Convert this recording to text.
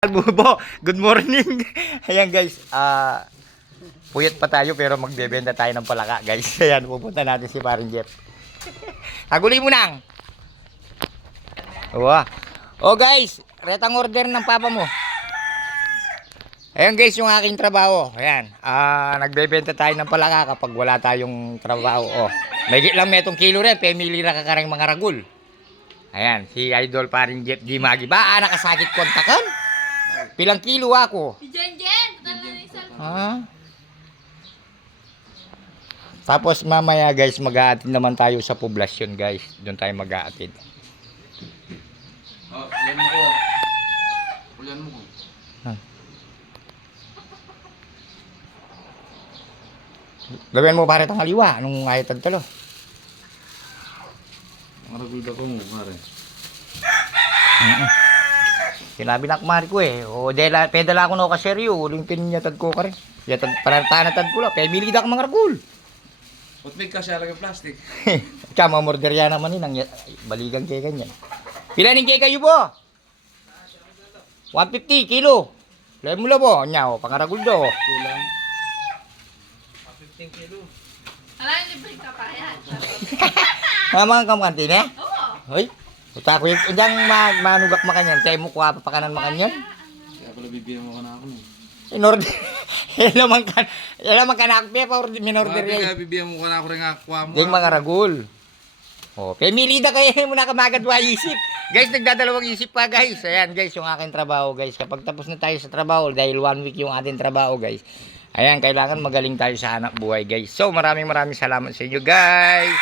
Bubo, good morning. Ayan guys, puyat pa tayo pero magbebenta tayo ng palaka guys. Ayan, pupunta natin si Paring Jeff. Taguli mo nang. Wow. Oh guys, retang order ng papa mo. Ayan guys, yung aking trabaho. Ayan, nagbebenta tayo ng palaka kapag wala tayong trabaho. Oh, may lang metong kilo rin, pemili na kakarang mga ragul. Ayan, si Idol Paring Jeff G. Magi. Ba, nakasakit kontakan? Pilang kilo ako? Ha? Tapos mamaya guys, mag-aatid naman tayo sa poblasyon guys. Doon tayo mag-aatid. Oh, ulan mo ko. Ulan mo ko. Gawin mo pare tang kaliwa nung ayat talo. Maragul ba ko mo, pare? Sinabi na kumari ko eh. O dela pedala ako no kaseryo, limpin niya tad ko ka rin. Yatad para tanatad ko la, pemili da ka mga ragul. Ba't may kasya lang yung plastic? Kama morderya naman ni nang baligan kay kanya. Pila ning kay kayo bo? 150 kilo. Lay mo la bo, nya o pangaragul do. Kulang. 15 kilo. Alam, libre ka pa yan. Mamang kamkantin eh? Oo. Hoy. Uta ko yung manugak makanyan. Kaya mo kuha pa pakanan makanyan. Kaya pala bibigyan mo ka na ako no. Inorder. Ilamang ka na ako. Pa minorder Kaya yan. bibigyan mo ka na ako rin akuha mo. Yung mga ragul. O, pemili da kayo mo na kamagadwa isip. Guys, nagdadalawang isip pa guys. Ayan guys, yung aking trabaho guys. Kapag tapos na tayo sa trabaho, dahil 1 week yung ating trabaho guys. Ayan, kailangan magaling tayo sa hanap buhay guys. So, maraming salamat sa inyo guys.